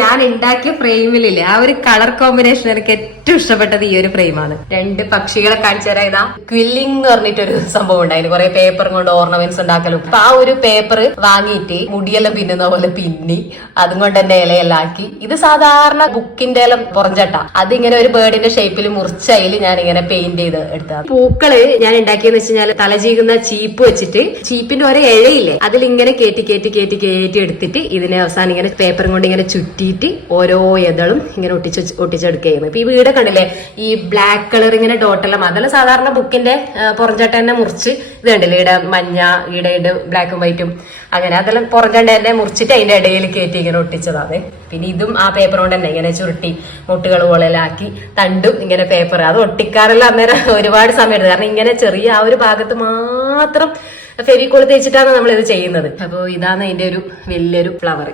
ഞാൻ ഉണ്ടാക്കിയ ഫ്രെയിമിലില്ലേ ആ ഒരു കളർ കോമ്പിനേഷൻ എനിക്ക് ഏറ്റവും ഇഷ്ടപ്പെട്ടത് ഈ ഒരു ഫ്രെയിമാണ്. 2 പക്ഷികളെ കാണിച്ചു തരാം. ഇതാ ക്വില്ലിംഗ് എന്ന് പറഞ്ഞിട്ടൊരു സംഭവം ഉണ്ടായിരുന്നു, കുറെ പേപ്പർ കൊണ്ട് ഓർണമെന്റ്സ് ഉണ്ടാക്കലും. അപ്പൊ ആ ഒരു പേപ്പർ വാങ്ങിയിട്ട് മുടിയെല്ലാം പിന്നുന്ന പോലെ പിന്നി അതും കൊണ്ട് തന്നെ ഇലയെല്ലാം ആക്കി. ഇത് സാധാരണ ബുക്കിന്റെ എല്ലാം പുറഞ്ചട്ട, അതിങ്ങനെ ഒരു ബേർഡിന്റെ ഷേപ്പിൽ മുറിച്ചതിൽ ഞാൻ ഇങ്ങനെ പെയിന്റ് ചെയ്ത് എടുത്തതാണ്. പൂക്കള് ഞാൻ ഉണ്ടാക്കിയെന്ന് വെച്ചാൽ തലചീകുന്ന ചീപ്പ് വെച്ചിട്ട് ചീപ്പിന്റെ ഓരോ ഇഴയില്ലേ അതിലിങ്ങനെ കേറ്റി കേറ്റി കേറ്റി കേറ്റി എടുത്തിട്ട് ഇതിനെ അവസാനം ഇങ്ങനെ പേപ്പറും കൊണ്ട് ഇങ്ങനെ ചുറ്റിയിട്ട് ഓരോ ഇതളും ഇങ്ങനെ ഒട്ടിച്ചെടുക്കുകയായിരുന്നു. ഇപ്പൊ ഈ വീട് കണ്ടില്ലേ, ഈ ബ്ലാക്ക് കളർ ഇങ്ങനെ ഡോട്ടെല്ലാം, അതെല്ലാം സാധാരണ ബുക്കിന്റെ പുറഞ്ചട്ട തന്നെ മുറിച്ച് ഇത് കണ്ടില്ലേ, ഇവിടെ മഞ്ഞ, ഇവിടെ ബ്ലാക്കും വൈറ്റും അങ്ങനെ അതെല്ലാം പുറഞ്ചട്ട തന്നെ മുറിച്ചിട്ട് അതിന്റെ ഇടയിൽ കയറ്റി ഇങ്ങനെ ഒട്ടിച്ചതാണ്. പിന്നെ ഇതും ആ പേപ്പർ കൊണ്ട് തന്നെ ഇങ്ങനെ ചുരുട്ടി മുട്ടുകൾ പോലെയാക്കി തണ്ടും ഇങ്ങനെ പേപ്പർ അത് ഒട്ടിക്കാറെല്ലാം അന്നേരം ഒരുപാട് സമയം എടുത്തു. കാരണം ഇങ്ങനെ ചെറിയ ആ ഒരു ഭാഗത്ത് മാത്രം ഫെവിക്കോൾ തേച്ചിട്ടാണ് നമ്മൾ ഇത് ചെയ്യുന്നത്. അപ്പോൾ ഇതാണ് അതിന്റെ ഒരു വലിയൊരു ഫ്ലവർ.